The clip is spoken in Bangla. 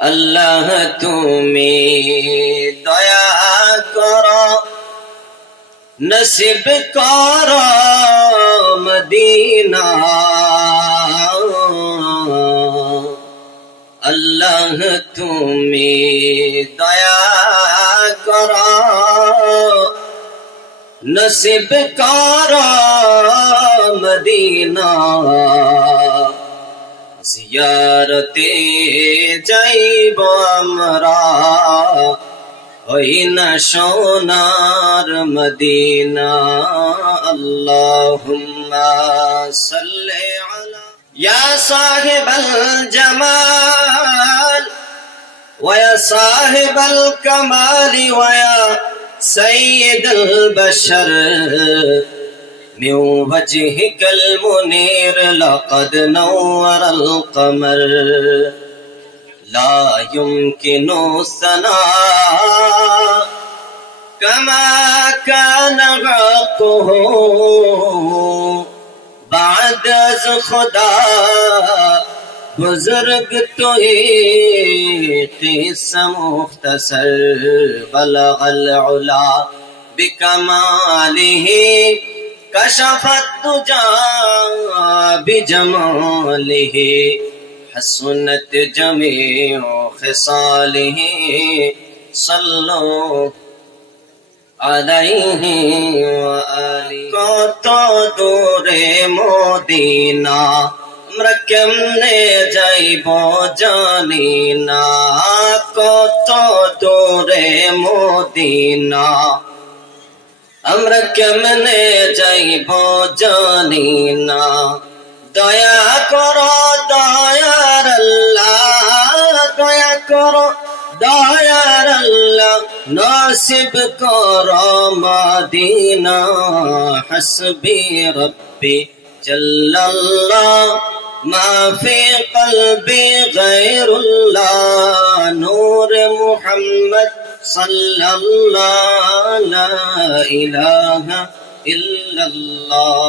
আল্লাহ তুমি দয়া কর নসিব কর মদিনা। আল্লাহ তুমি দয়া কর নসিব কর মদিনা। জিয়ারতে যাইব আমরা। ওই না সোনার মদিনা, আল্লাহুম্মা সাল্লি আলা। ইয়া সাহিবাল জামাল, ওয়া সাহিবাল কামাল, ওয়া সাইয়্যিদুল বশর। من وجهك المنير لقد نور القمر لا يمكن الثناء كما كان حقه بعد از خدا بزرگ تو ہی قصہ مختصر بلغ العلا بکمالہ كشف الدجى بجماله حسنت جميع خصاله صلوا আলাইহি ওয়া আলি কত দূরে মদিনা আমরা কেমনে যাইব জানি না কত দূরে মদিনা আমরা কেমনে যাইব জানি না দয়া করো দয়ার আল্লাহ দয়া করো দয়ার আল্লাহ নসিব করো মদিনা হাসবি রব্বি জাল্লাল্লাহ ما في قلبي غير الله نور محمد صلى الله لا إله إلا الله.